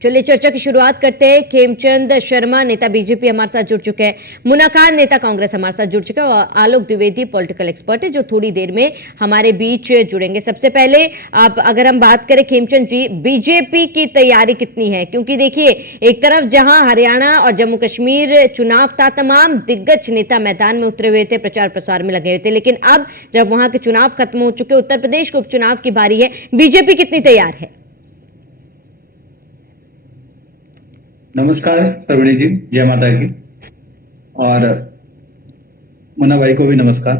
चलिए चर्चा की शुरुआत करते हैं। खेमचंद शर्मा नेता बीजेपी हमारे साथ जुड़ चुके हैं, मुन्ना खान नेता कांग्रेस हमारे साथ जुड़ चुके हैं और आलोक द्विवेदी पॉलिटिकल एक्सपर्ट है जो थोड़ी देर में हमारे बीच जुड़ेंगे। सबसे पहले आप अगर हम बात करें खेमचंद जी, बीजेपी की तैयारी कितनी है? क्योंकि देखिए एक तरफ जहां हरियाणा और जम्मू कश्मीर चुनाव था, तमाम दिग्गज नेता मैदान में उतरे हुए थे, प्रचार प्रसार में लगे हुए थे, लेकिन अब जब वहां के चुनाव खत्म हो चुके, उत्तर प्रदेश के उपचुनाव की बारी है, बीजेपी कितनी तैयार है? नमस्कार सरोणी जी, जय माता की। और मुन्ना भाई को भी नमस्कार।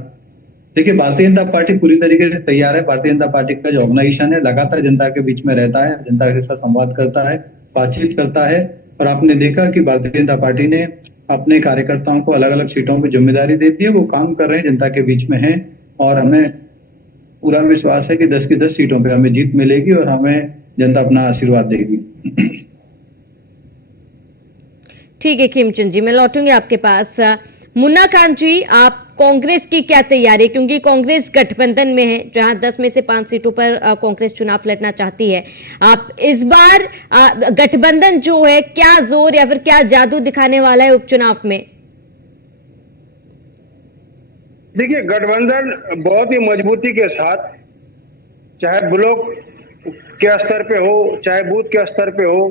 देखिए, भारतीय जनता पार्टी पूरी तरीके से तैयार है। भारतीय जनता पार्टी का जो ऑर्गेनाइजेशन है लगातार जनता के बीच में रहता है, जनता के साथ संवाद करता है, बातचीत करता है। और आपने देखा कि भारतीय जनता पार्टी ने अपने कार्यकर्ताओं को अलग अलग सीटों पर जिम्मेदारी दे दी है। वो काम कर रहे हैं, जनता के बीच में है और हमें पूरा विश्वास है कि 10 की 10 सीटों पर हमें जीत मिलेगी और हमें जनता अपना आशीर्वाद देगी। ठीक है खेमचंद जी, मैं लौटूंगी आपके पास। मुन्ना खान जी, आप कांग्रेस की क्या तैयारी है? क्योंकि कांग्रेस गठबंधन में है, जहां 10 में से 5 सीटों पर कांग्रेस चुनाव लड़ना चाहती है। आप इस बार गठबंधन जो है, क्या जोर या फिर क्या जादू दिखाने वाला है उपचुनाव में? देखिए, गठबंधन बहुत ही मजबूती के साथ, चाहे ब्लॉक के स्तर पे हो चाहे बूथ के स्तर पे हो,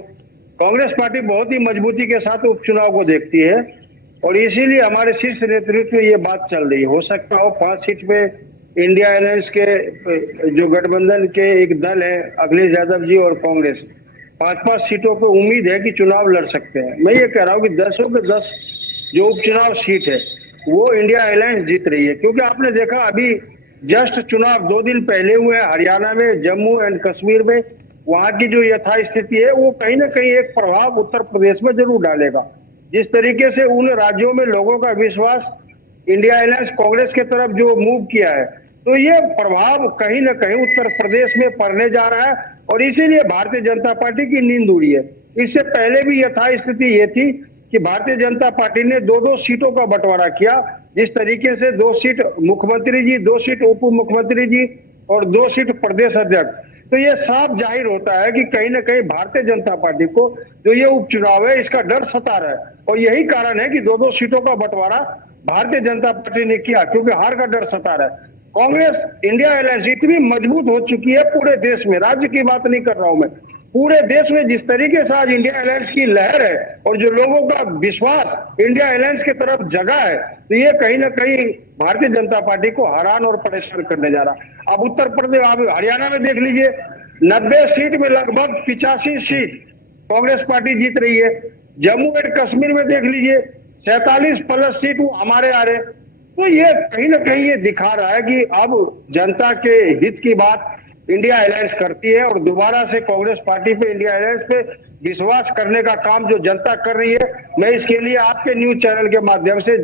कांग्रेस पार्टी बहुत ही मजबूती के साथ उपचुनाव को देखती है। और इसीलिए हमारे शीर्ष नेतृत्व में ये बात चल रही है। हो सकता हो 5 सीट पे इंडिया अलायंस के जो गठबंधन के एक दल है, अखिलेश यादव जी और कांग्रेस, 5-5 सीटों पे उम्मीद है कि चुनाव लड़ सकते हैं। मैं ये कह रहा हूँ कि 10 के 10 जो उपचुनाव सीट है वो इंडिया अलायंस जीत रही है। क्योंकि आपने देखा अभी जस्ट चुनाव 2 दिन पहले हुए हरियाणा में, जम्मू एंड कश्मीर में। वहां की जो यथास्थिति है वो कहीं ना कहीं एक प्रभाव उत्तर प्रदेश में जरूर डालेगा। जिस तरीके से उन राज्यों में लोगों का विश्वास इंडिया अलायंस कांग्रेस के तरफ जो मूव किया है, तो ये प्रभाव कहीं ना कहीं उत्तर प्रदेश में पड़ने जा रहा है। और इसीलिए भारतीय जनता पार्टी की नींद उड़ी है। इससे पहले भी यथास्थिति ये थी कि भारतीय जनता पार्टी ने 2-2 सीटों का बंटवारा किया। जिस तरीके से 2 सीट मुख्यमंत्री जी, 2 सीट उप मुख्यमंत्री जी और 2 सीट प्रदेश अध्यक्ष। तो ये साफ जाहिर होता है कि कहीं ना कहीं भारतीय जनता पार्टी को जो ये उपचुनाव है इसका डर सता रहा है। और यही कारण है कि 2-2 सीटों का बंटवारा भारतीय जनता पार्टी ने किया, क्योंकि हार का डर सता रहा है। कांग्रेस इंडिया अलायंस इतनी मजबूत हो चुकी है पूरे देश में, राज्य की बात नहीं कर रहा हूं मैं, पूरे देश में जिस तरीके से आज इंडिया अलायंस की लहर है और जो लोगों का विश्वास इंडिया अलायंस की तरफ जगा है, तो ये कहीं ना कहीं भारतीय जनता पार्टी को हैरान और परेशान करने जा रहा। अब उत्तर प्रदेश, अब हरियाणा में देख लीजिए, 90 सीट में लगभग 85 सीट कांग्रेस पार्टी जीत रही है। जम्मू एंड कश्मीर में देख लीजिए 47+ सीट हमारे आ रहे। तो ये कहीं ना कहीं ये दिखा रहा है कि अब जनता के हित की बात इंडिया अलायंस करती है और दोबारा से कांग्रेस पार्टी पे, इंडिया अलायंस पे विश्वास करने का काम जो जनता कर रही है, मैं इसके लिए आपके न्यूज चैनल के माध्यम से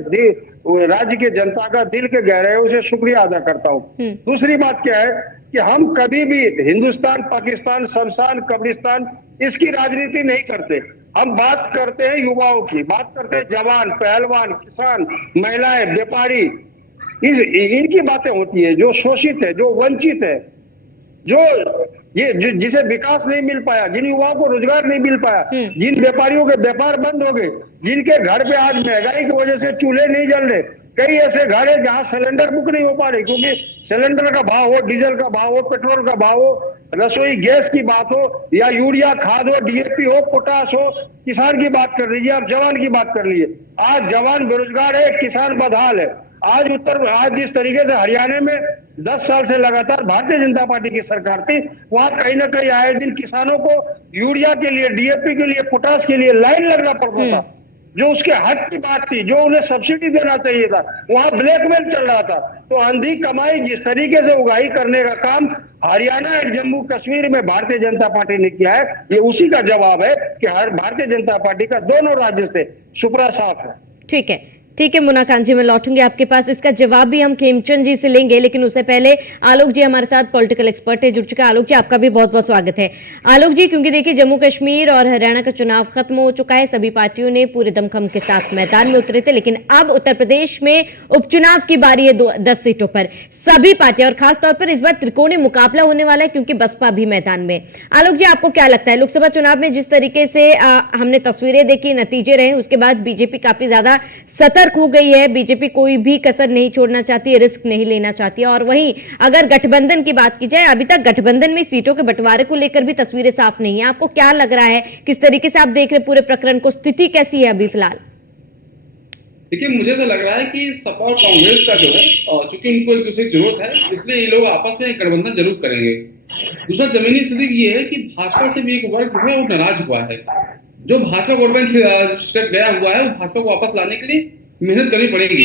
राज्य के जनता का दिल के गहराइयों से शुक्रिया अदा करता हूँ। दूसरी बात क्या है कि हम कभी भी हिंदुस्तान, पाकिस्तान, शमशान, कब्रिस्तान इसकी राजनीति नहीं करते। हम बात करते हैं युवाओं की, बात करते हैं जवान, पहलवान, किसान, महिलाएं, व्यापारी, इनकी बातें होती है। जो शोषित है, जो वंचित है, जिसे विकास नहीं मिल पाया, जिन युवाओं को रोजगार नहीं मिल पाया, जिन व्यापारियों के व्यापार बंद हो गए, जिनके घर पे आज महंगाई की वजह से चूल्हे नहीं जल रहे, कई ऐसे घर है जहां सिलेंडर बुक नहीं हो पा रहे क्योंकि सिलेंडर का भाव हो, डीजल का भाव हो, पेट्रोल का भाव हो, रसोई गैस की बात हो, या यूरिया खाद हो, डीएपी हो, पोटास हो, किसान की बात कर लीजिए, आप जवान की बात कर लीजिए। आज जवान बेरोजगार है, किसान बदहाल है। आज जिस तरीके से हरियाणा में 10 साल से लगातार भारतीय जनता पार्टी की सरकार थी, वहां कहीं ना कहीं आए दिन किसानों को यूरिया के लिए, डीएपी के लिए, पोटास के लिए लाइन लगना पड़ता था। जो उसके हक की बात थी, जो उन्हें सब्सिडी देना चाहिए था, वहां ब्लैकमेल चल रहा था। तो आंधी कमाई जिस तरीके से उगाही करने का काम हरियाणा और जम्मू कश्मीर में भारतीय जनता पार्टी ने किया है, ये उसी का जवाब है कि भारतीय जनता पार्टी का दोनों राज्यों से सुपड़ा साफ है। ठीक है, ठीक है मुन्ना खान जी, मैं लौटूंगी आपके पास, इसका जवाब भी हम खेमचंद जी से लेंगे, लेकिन उससे पहले आलोक जी हमारे साथ पॉलिटिकल एक्सपर्ट है, जुड़ चुका है। आलोक जी, आपका भी बहुत बहुत स्वागत है। आलोक जी, क्योंकि देखिए जम्मू कश्मीर और हरियाणा का चुनाव खत्म हो चुका है, सभी पार्टियों ने पूरे दमखम के साथ मैदान में उतरे थे, लेकिन अब उत्तर प्रदेश में उपचुनाव की बारी है 10 सीटों पर। सभी पार्टियां और खासतौर पर इस बार त्रिकोणीय मुकाबला होने वाला है, क्योंकि बसपा भी मैदान में। आलोक जी, आपको क्या लगता है, लोकसभा चुनाव में जिस तरीके से हमने तस्वीरें देखी, नतीजे रहे, उसके बाद बीजेपी काफी ज्यादा सतर्क हो गई है। बीजेपी कोई भी कसर नहीं छोड़ना चाहती है, रिस्क नहीं लेना चाहती है। और वहीं अगर गठबंधन की बात की जाए, अभी तक गठबंधन में सीटों के बंटवारे को लेकर भी तस्वीरें साफ नहीं है। आपको क्या लग रहा है, किस तरीके से आप देख रहे पूरे प्रकरण को, स्थिति कैसी है अभी फिलहाल? देखिए, मुझे तो लग रहा है कि सपा और कांग्रेस का जो है, चूंकि उनको एक दूसरे की जरूरत है, इसलिए ये लोग आपस में एक गठबंधन जरूर करेंगे। दूसरा जमीनी स्थिति ये है कि भाजपा से भी एक वर्ग जो है वो नाराज हुआ है। जो भाजपा वोट बैंक गया हुआ है, वो भाजपा को वापस लाने के लिए मेहनत करनी पड़ेगी।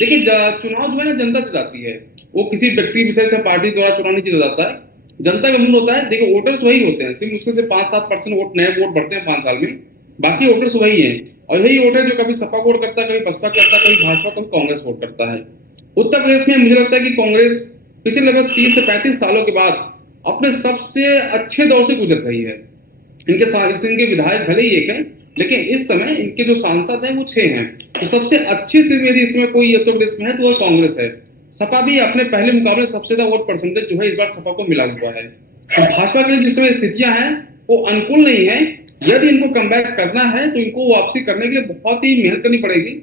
देखिए, चुनाव जो है ना, जनता जिताती है, वो किसी व्यक्ति विशेष या पार्टी द्वारा चुनाव नहीं जीता जाता है। जनता का मूड होता है। देखिए, वोटर्स वही होते हैं, सिर्फ मुश्किल से 5-7% वोट नए वोट बढ़ते हैं 5 साल में, बाकी वोटर्स वही हैं। और यही वोटर जो कभी सपा वोट करता है, कभी बसपा करता है, कभी भाजपा, कभी कांग्रेस वोट करता है। उत्तर प्रदेश में मुझे लगता है कि कांग्रेस पिछले लगभग 30 से 35 सालों के बाद अपने सबसे अच्छे दौर से गुजर रही है। इनके विधायक भले ही एक हैं, लेकिन इस समय इनके जो सांसद हैं वो 6 हैं। तो सबसे अच्छी स्थिति यदि इसमें कोई उत्तर प्रदेश में है तो वो कांग्रेस है। सपा भी अपने पहले मुकाबले सबसे ज्यादा वोट परसेंटेज जो है इस बार सपा को मिला हुआ है। तो भाजपा के लिए जिस समय स्थितियां हैं वो अनुकूल नहीं है। यदि इनको कमबैक करना है तो इनको वापसी करने के लिए बहुत ही मेहनत करनी पड़ेगी।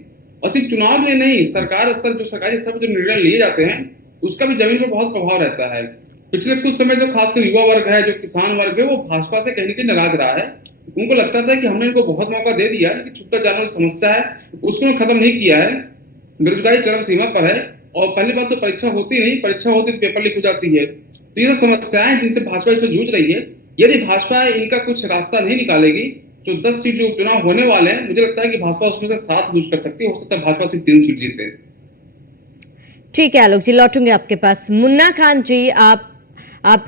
और सिर्फ चुनाव में नहीं, सरकारी स्तर पर जो निर्णय लिए जाते हैं उसका भी जमीन पर बहुत प्रभाव रहता है। पिछले कुछ समय जो खासकर युवा वर्ग है, जो किसान वर्ग है, वो भाजपा से कहीं ना कहीं नाराज रहा है। उनको लगता था कि हमने इनको बहुत मौका दे दिया, कि छुट्टा जानवर समस्या है उसको खत्म नहीं किया है, बेरोजगारी चरम सीमा पर है, और पहली बात तो परीक्षा होती नहीं, परीक्षा होती तो पेपर लीक हो जाती है। तो ये समस्याएं जिनसे भाजपा इस पर जूझ रही है, यदि भाजपा इनका कुछ रास्ता नहीं निकालेगी तो 10 सीट जो उपचुनाव होने वाले हैं, मुझे लगता है कि भाजपा उसमें से 7 लूज कर सकती है। हो सकता है भाजपा सिर्फ 3 सीट जीते। ठीक है आलोक जी, लौटूंगे आपके पास। मुन्ना खान जी, आप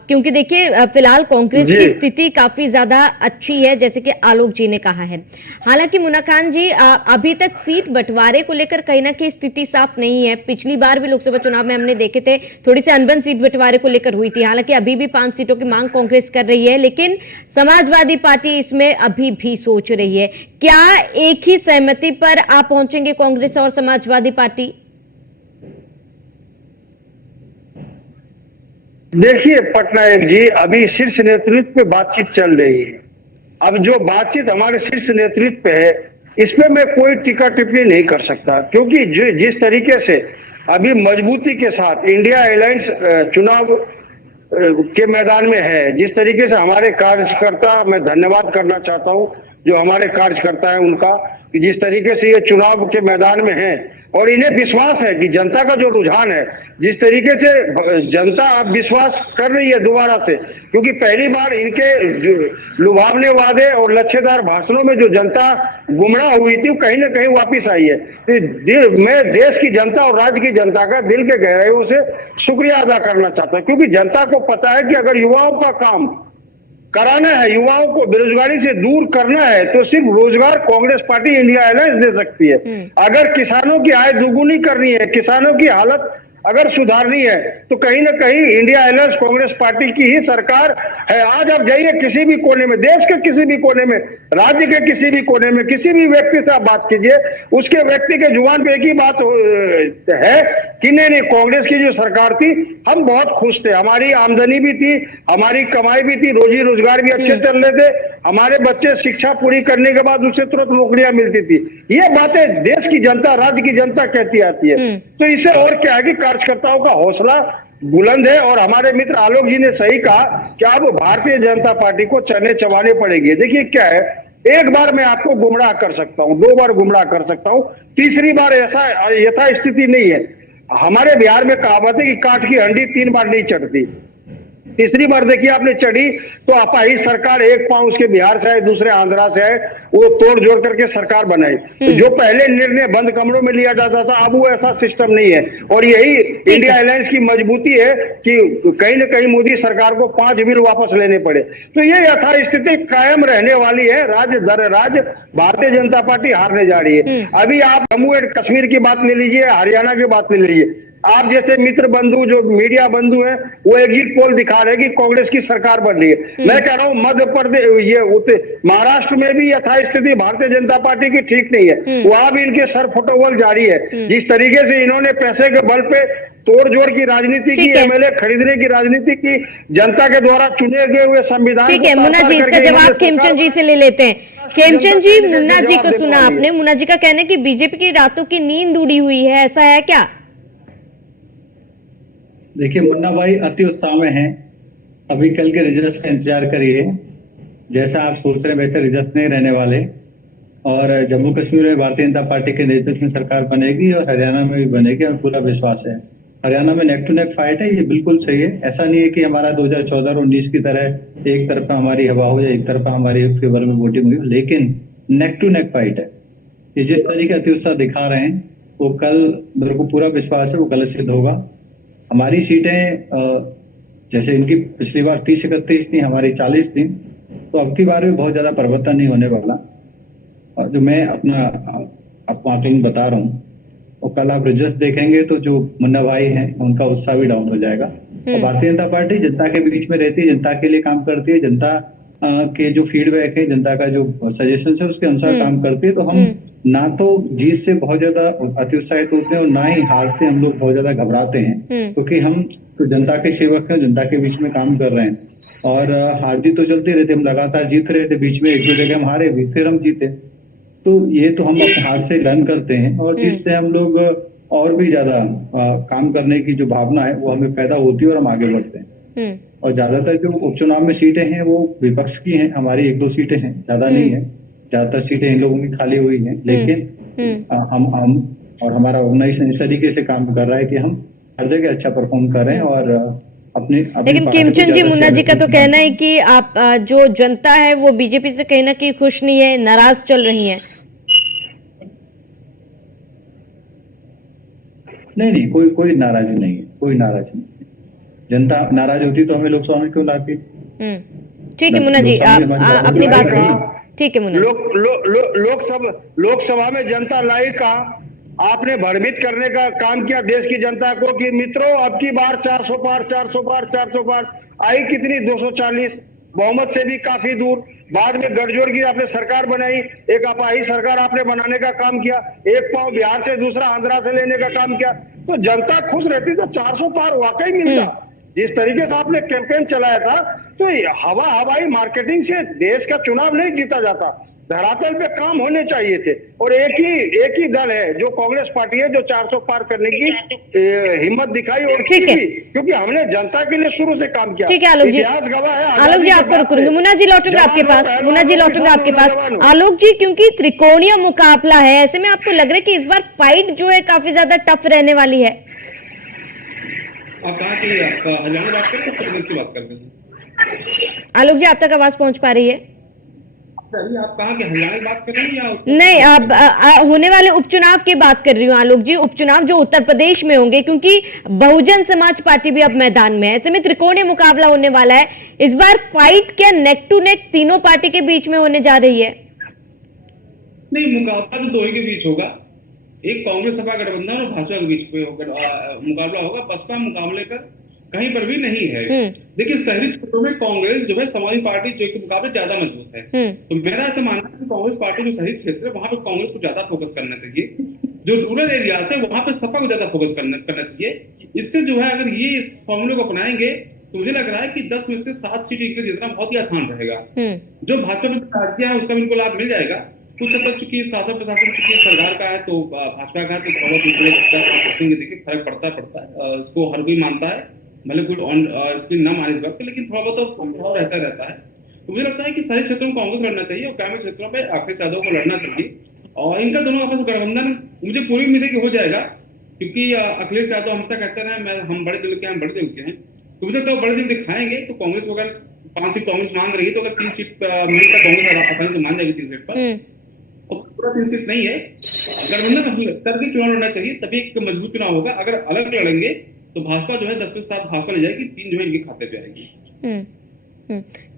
क्योंकि देखिए फिलहाल कांग्रेस की स्थिति काफी ज्यादा अच्छी है, जैसे कि आलोक जी ने कहा है। हालांकि मुन्ना खान जी, अभी तक सीट बंटवारे को लेकर कहीं ना कहीं स्थिति साफ नहीं है। पिछली बार भी लोकसभा चुनाव में हमने देखे थे, थोड़ी सी अनबन सीट बंटवारे को लेकर हुई थी। हालांकि अभी भी 5 सीटों की मांग कांग्रेस कर रही है, लेकिन समाजवादी पार्टी इसमें अभी भी सोच रही है। क्या एक ही सहमति पर आप पहुंचेंगे, कांग्रेस और समाजवादी पार्टी? देखिए पटनायक जी, अभी शीर्ष नेतृत्व पे बातचीत चल रही है। अब जो बातचीत हमारे शीर्ष नेतृत्व पे है, इस पे मैं कोई टीका टिप्पणी नहीं कर सकता, क्योंकि जिस तरीके से अभी मजबूती के साथ इंडिया अलायंस चुनाव के मैदान में है, जिस तरीके से हमारे कार्यकर्ता, मैं धन्यवाद करना चाहता हूं जो हमारे कार्यकर्ता है उनका, कि जिस तरीके से ये चुनाव के मैदान में है और इन्हें विश्वास है कि जनता का जो रुझान है, जिस तरीके से जनता अब विश्वास कर रही है दोबारा से, क्योंकि पहली बार इनके लुभावने वादे और लच्छेदार भाषणों में जो जनता गुमराह हुई थी, वो कहीं ना कहीं वापिस आई है। तो मैं देश की जनता और राज्य की जनता का दिल के गहराइयों से शुक्रिया अदा करना चाहता हूं, क्योंकि जनता को पता है कि अगर युवाओं का काम कराना है, युवाओं को बेरोजगारी से दूर करना है, तो सिर्फ रोजगार कांग्रेस पार्टी इंडिया अलायंस दे सकती है। अगर किसानों की आय दोगुनी करनी है, किसानों की हालत अगर सुधारनी है, तो कहीं ना कहीं इंडिया अलायंस कांग्रेस पार्टी की ही सरकार है। आज आप जाइए किसी भी कोने में, देश के किसी भी कोने में, राज्य के किसी भी कोने में, किसी भी व्यक्ति से आप बात कीजिए, उसके व्यक्ति के जुबान पे एक ही बात है कि नहीं, कांग्रेस की जो सरकार थी हम बहुत खुश थे, हमारी आमदनी भी थी, हमारी कमाई भी थी, रोजी रोजगार भी अच्छे चल रहे थे, हमारे बच्चे शिक्षा पूरी करने के बाद उसे तुरंत नौकरियां मिलती थी। ये बातें देश की जनता, राज्य की जनता कहती आती है। तो इससे और क्या है कि कार्यकर्ताओं का हौसला बुलंद है। और हमारे मित्र आलोक जी ने सही कहा कि अब भारतीय जनता पार्टी को चने चबाने पड़ेंगे। देखिए क्या है, एक बार मैं आपको गुमराह कर सकता हूं, 2 बार गुमराह कर सकता हूं, तीसरी बार ऐसा यथा स्थिति नहीं है। हमारे बिहार में कहावत है कि काठ की हंडी 3 बार नहीं चढ़ती। तीसरी बार देखिए आपने चढ़ी तो अपाहिज सरकार, एक पांव उसके बिहार से आए, दूसरे आंध्रा से आए, वो तोड़ जोड़ करके सरकार बनाई। तो जो पहले निर्णय बंद कमरों में लिया जाता था, अब वो ऐसा सिस्टम नहीं है। और यही इंडिया अलायंस की मजबूती है कि कहीं न कहीं मोदी सरकार को 5 बिल वापस लेने पड़े। तो ये यथास्थिति कायम रहने वाली है। राज्य दर राज्य भारतीय जनता पार्टी हारने जा रही है। अभी आप जम्मू एंड कश्मीर की बात ले लीजिए, हरियाणा की बात ले लीजिए, आप जैसे मित्र बंधु, जो मीडिया बंधु हैं, वो एग्जिट पोल दिखा रहे हैं कि कांग्रेस की सरकार बन रही है। मैं कह रहा हूं मध्य प्रदेश, ये महाराष्ट्र में भी यथास्थिति भारतीय जनता पार्टी की ठीक नहीं है। वहां भी इनके सर फुटबॉल जारी है। जिस तरीके से इन्होंने पैसे के बल पे तोड़ जोड़ की राजनीति की, एमएलए खरीदने की राजनीति की, जनता के द्वारा चुने गए हुए संविधान, ठीक है मुन्ना जी, इसका जवाब खेमचंद जी से ले लेते हैं। खेमचंद जी, मुन्ना जी को सुना आपने। मुन्ना जी का कहना है कि बीजेपी की रातों की नींद उड़ी हुई है, ऐसा है क्या? देखिए मुन्ना भाई अति उत्साह में हैं। अभी कल के रिजल्ट्स का इंतजार करिए। जैसा आप सोच रहे हैं वैसे रिजल्ट नहीं रहने वाले। और जम्मू कश्मीर में भारतीय जनता पार्टी के नेतृत्व में सरकार बनेगी और हरियाणा में भी बनेगी, हमें पूरा विश्वास है। हरियाणा में नेक टू नेक फाइट है, ये बिल्कुल सही है। ऐसा नहीं है कि हमारा 2014 और 19 की तरह एक तरफा हमारी हवा हो या एक तरफा हमारे फेवर में वोटिंग हुई, लेकिन नेक टू नेक फाइट है। ये जिस तरीके अति उत्साह दिखा रहे हैं वो कल, मेरे को पूरा विश्वास है वो गलत सिद्ध होगा। हमारी सीटें जैसे इनकी पिछली बार 30-31 थी, हमारी 40 थी, तो अब की बार भी बहुत ज्यादा परिवर्तन नहीं होने वाला। और जो मैं अपना आकलन बता रहा हूँ, और कल आप रिजल्ट देखेंगे तो जो मुन्ना भाई हैं उनका उत्साह भी डाउन हो जाएगा। और भारतीय जनता पार्टी जनता के बीच में रहती है, जनता के लिए काम करती है, जनता के जो फीडबैक है, जनता का जो सजेशन है उसके अनुसार काम करती है। तो हम ना तो जीत से बहुत ज्यादा अति उत्साहित होते हैं और ना ही हार से हम लोग बहुत ज्यादा घबराते हैं, क्योंकि हम तो जनता के सेवक हैं, जनता के बीच में काम कर रहे हैं। और हार जीत तो चलती रहती, हम लगातार जीत रहे थे, बीच में एक दो जगह हम हारे भी, फिर हम जीते। तो ये तो हम अपने हार से लर्न करते हैं और जिससे हम लोग और भी ज्यादा काम करने की जो भावना है वो हमें पैदा होती है और हम आगे बढ़ते हैं। और ज्यादातर जो उपचुनाव में सीटें हैं वो विपक्ष की हैं, हमारी 1-2 सीटें हैं, ज्यादा नहीं है। ज्यादातर सीटें इन लोगों की खाली हुई हैं, लेकिन हम और हमारा ऑर्गेनाइजेशन इस तरीके से काम कर रहा है कि हम हर जगह अच्छा परफॉर्म कर रहे हैं और अपने लेकिन खेमचंद जी, मुन्ना जी का तो कहना है कि आप जो जनता है वो बीजेपी से कहीं ना कहीं खुश नहीं है, नाराज चल रही है। नहीं, कोई नाराजी नहीं है, कोई नाराजी नहीं है। जनता नाराज होती तो हमें लोकसभा में क्यों लाती? ठीक है मुन्ना जी, आप अपनी बात करिए। ठीक है मुन्ना। लोकसभा में जनता लाई का आपने भ्रमित करने का काम किया देश की जनता को कि मित्रों अब की बार 400 पार, 400 पार, 400 पार। आई कितनी? 240, बहुमत से भी काफी दूर। बाद में गठजोड़ की आपने सरकार बनाई, एक अपाही सरकार आपने बनाने का काम किया, एक पांव बिहार से दूसरा आंध्रा से लेने का काम किया। तो जनता खुश रहती तो 400 पार वाकई मिलता। जिस तरीके से आपने कैंपेन चलाया था, तो हवाई मार्केटिंग से देश का चुनाव नहीं जीता जाता, धरातल पे काम होने चाहिए थे। और एक ही दल है जो कांग्रेस पार्टी है जो 400 पार करने की हिम्मत दिखाई और ठीक है, क्योंकि हमने जनता के लिए शुरू से काम किया। ठीक है आलोक जी, इतिहास गवाह है। आलोक जी आपको रुकूंगी, मुन्ना जी लौटूंगा आपके पास, मुन्ना जी लौटूंगा आपके पास। आलोक जी, क्योंकि त्रिकोणीय मुकाबला है, ऐसे में आपको लग रहा है कि इस बार फाइट जो है काफी ज्यादा टफ रहने वाली है? आप कहा कि आप हरियाणा बात करें तो कांग्रेस की बात कर रहे हैं? आलोक जी, आप तक आवाज पहुंच पा रही है? आप कहा कि हरियाणा की बात कर रहे हैं या नहीं, आप होने वाले उपचुनाव की बात कर रही हूँ आलोक जी, उपचुनाव जो उत्तर प्रदेश में होंगे, क्योंकि बहुजन समाज पार्टी भी अब मैदान में है। ऐसे में त्रिकोणीय मुकाबला होने वाला है। इस बार फाइट क्या नेक टू नेक तीनों पार्टी के बीच में होने जा रही है? नहीं, मुकाबला तो दो ही के बीच होगा। एक कांग्रेस सपा गठबंधन और भाजपा के बीच मुकाबला होगा। बसपा मुकाबले पर कहीं पर भी नहीं है। देखिए, शहरी क्षेत्रों में कांग्रेस जो है समाजवादी पार्टी जो के मुकाबले ज्यादा मजबूत है। तो मेरा ऐसा मानना है कि कांग्रेस पार्टी जो शहरी क्षेत्र है वहां पे कांग्रेस को ज्यादा फोकस करना चाहिए। जो रूरल एरिया है वहां पे सपा को ज्यादा फोकस करना चाहिए। इससे जो है अगर ये इस फॉर्मूले को अपनाएंगे तो मुझे लग रहा है कि 10 में से 7 सीट इनके जीतना बहुत ही आसान रहेगा। जो भाजपा में राजकीय है उसका भी इनको लाभ मिल जाएगा। कुछ हद तक चूंकि शासन प्रशासन चूंकि सरकार का है तो भाजपा का है तो थोड़ा बहुत देखिए फर्क पड़ता है। इसको हर कोई मानता है, भले कोई इसकी ना माने इस बात को, लेकिन थोड़ा बहुत तो प्रभाव रहता है। तो मुझे लगता है कि शहरी क्षेत्रों में कांग्रेस लड़ना चाहिए और ग्रामीण क्षेत्रों में अखिलेश यादव को लड़ना चाहिए। और इनका दोनों आपस में गठबंधन मुझे पूरी उम्मीद है कि हो जाएगा, क्योंकि अखिलेश यादव हमेशा कहते रहे हम बड़े दिल के हैं, बड़े दिल के हैं। तो मुझे लगता है वो बड़े दिन दिखाएंगे। तो कांग्रेस को अगर 5 सीट कांग्रेस मांग रही है, तो अगर 3 सीट मिलता कांग्रेस आसानी से मान जाएगी 3 सीट पर। और पूरा 3 सीट नहीं है, गठबंधन करके चुनाव लड़ना चाहिए, तभी एक मजबूत चुनाव होगा। अगर अलग लड़ेंगे तो भाजपा जो है 10 में 7 भाजपा ले जाएगी, 3 जो है इनके खाते पे आएगी।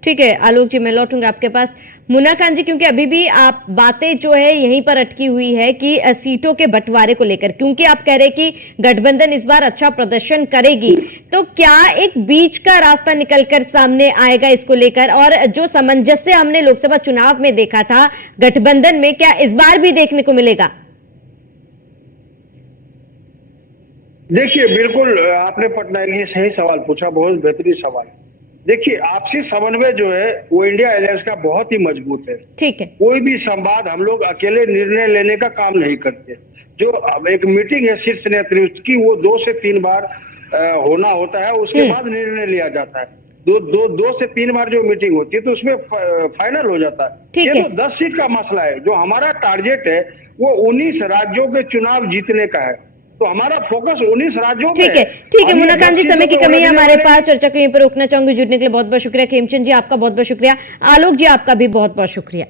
ठीक है आलोक जी, मैं लौटूंगा आपके पास। मुन्ना खान जी, क्योंकि अभी भी आप बातें जो है यहीं पर अटकी हुई है कि सीटों के बंटवारे को लेकर, क्योंकि आप कह रहे कि गठबंधन इस बार अच्छा प्रदर्शन करेगी, तो क्या एक बीच का रास्ता निकलकर सामने आएगा इसको लेकर? और जो सामंजस्य हमने लोकसभा चुनाव में देखा था गठबंधन में, क्या इस बार भी देखने को मिलेगा? देखिए, बिल्कुल आपने पटनायक जी सही सवाल पूछा, बहुत बेहतरीन सवाल। देखिए, आपसी समन्वय जो है वो इंडिया अलायंस का बहुत ही मजबूत है। ठीक है। कोई भी संवाद हम लोग अकेले निर्णय लेने का काम नहीं करते। जो एक मीटिंग है शीर्ष नेतृत्व की, वो 2 से 3 बार होना होता है, उसके बाद निर्णय लिया जाता है। 2 से 3 बार जो मीटिंग होती है तो उसमें फाइनल हो जाता है। ये तो 10 सीट का मसला है। जो हमारा टारगेट है वो 19 राज्यों के चुनाव जीतने का है, तो हमारा फोकस 19 राज्यों पे है। ठीक है मुन्ना खान जी, समय की कमी है हमारे पास, चर्चा को यहीं पर रोकना चाहूंगी। जुड़ने के लिए बहुत बहुत शुक्रिया। खेमचंद जी आपका बहुत बहुत शुक्रिया। आलोक जी आपका भी बहुत बहुत शुक्रिया।